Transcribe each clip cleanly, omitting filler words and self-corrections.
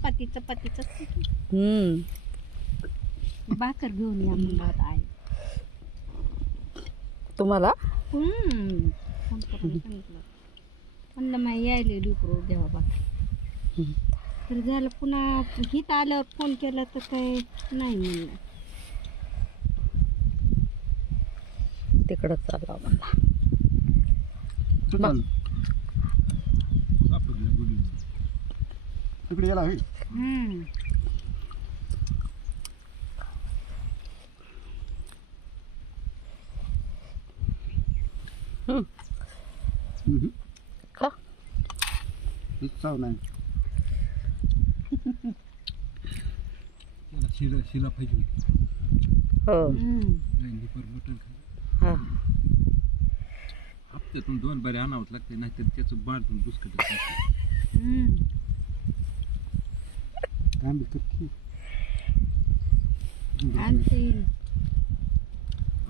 चपाती चपातीच भाकर घेऊन या म्हणलं होतं आई. तुम्हाला फोन करून सांगितलं म्हणलं माही यायले लिकरू देवा भाकर. तर झालं पुन्हा हित आल्यावर फोन केला तर काय नाही म्हणलं. तिकडं चालला म्हणला. तिकडे गेला होईल. का चाव नाही शिला पाहिजे हो मटण हा हप्त्यातून 2 बारे आणावंच लागते, नाहीतर त्याचं बाळून बुसकट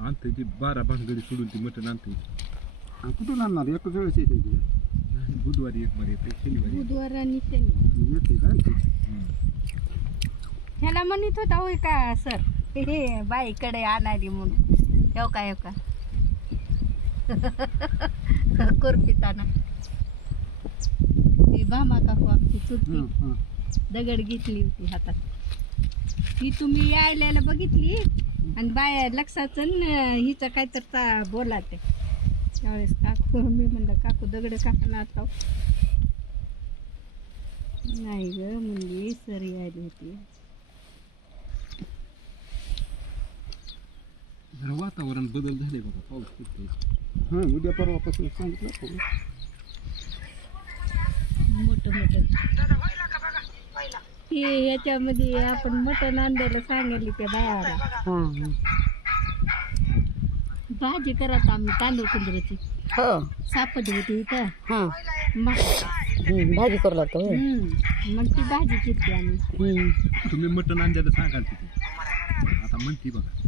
आणते ती 12 भानगडी सोडून ती मटण आणते. कुठून आणणार? एकच वेळेस येते ती. बुधवारी एक बार येते, शनिवारी बुधवार आणि शनिवार येते काय. ह्याला म्हणत होता होय का सर हे बाईकडे आणारी म्हणून. येऊ का कोरपिताना ती भामा काकू आमची चुलती दगड घेतली होती हातात. ती तुम्ही यायला बघितली आणि बाया लक्षात हिचं काहीतरी बोला ते त्यावेळेस काकू मी म्हणलं काकू दगड काकांना आता नाही ग म्हणली सर यायली होती. वातावरण बदल झाले बघा, पाऊस पडतोय. उद्या परवापासून सांगितलं मोठं हे याच्यामध्ये आपण मटण आणलेलं सांगितली त्या बायाला. भाजी करत आम्ही तांदूळ कुंदराची हो सापड होती इथं. भाजी करू लागतो. मग ती भाजी घेतली आम्ही. तुम्ही मटण आणल्याला सांगाल तिथे आता म्हणती बघा.